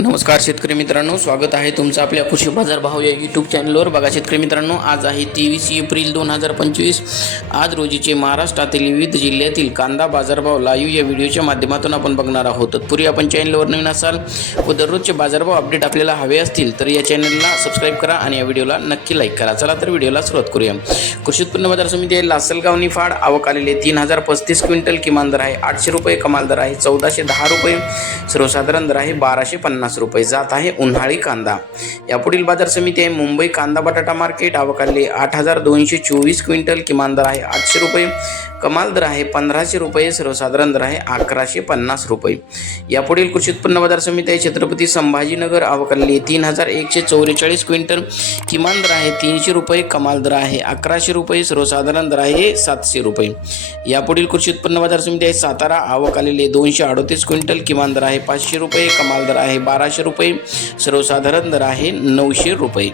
नमस्कार शेतकरी मित्रांनो स्वागत आहे तुमचं आपल्या कृषी बाजार भाव या यूट्यूब चॅनलवर बघा शेतकरी मित्रांनो आज आहे तेवीस एप्रिल दोन हजार पंचवीस. आज रोजीचे महाराष्ट्रातील विविध जिल्ह्यातील कांदा बाजारभाव लाईव्ह या व्हिडिओच्या माध्यमातून आपण बघणार आहोत. तत्पूर्वी आपण चॅनलवर नवीन असाल व दररोजचे बाजारभाव अपडेट आपल्याला हवे असतील तर या चॅनलला सबस्क्राईब करा आणि या व्हिडिओला नक्की लाईक करा. चला तर व्हिडिओला सुरुवात करूया. कृषी उत्पन्न बाजार समिती लासलगाव निफाड आवक आलेले तीन हजार पस्तीस क्विंटल किमान दर आहे आठशे रुपये कमाल दर आहे चौदाशे दहा रुपये सर्वसाधारण दर आहे बाराशे पन्नास. रुपये जात आहे. उन्हाळी कांदा. यापुढील बाजार समिती आहे. मुंबई कांदा बटाटा मार्केट. आवक आठ हजार दोनशे चोवीस क्विंटल किमान दर आहे. आठशे रुपये कमाल दर आहे. पंधराशे रुपये सर्वसाधारण दर आहे. अकराशे पन्नास रुपये. यापुढील कृषी उत्पन्न बाजार समिती आहे. छत्रपती संभाजीनगर आवक आहे तीन हजार एकशे चौवेचाळीस क्विंटल किमान दर आहे. तीनशे रुपये कमाल दर आहे. अकराशे रुपये सर्वसाधारण दर आहे. सातशे रुपये. यापुढील कृषी उत्पन्न बाजार समिती आहे. सातारा आवक आलेले दोनशे अडोतीस क्विंटल किमान दर आहे. पाचशे रुपये कमाल दर आहे. बाराशे रुपये. सर्वसाधारण दर आहे नऊशे रुपये.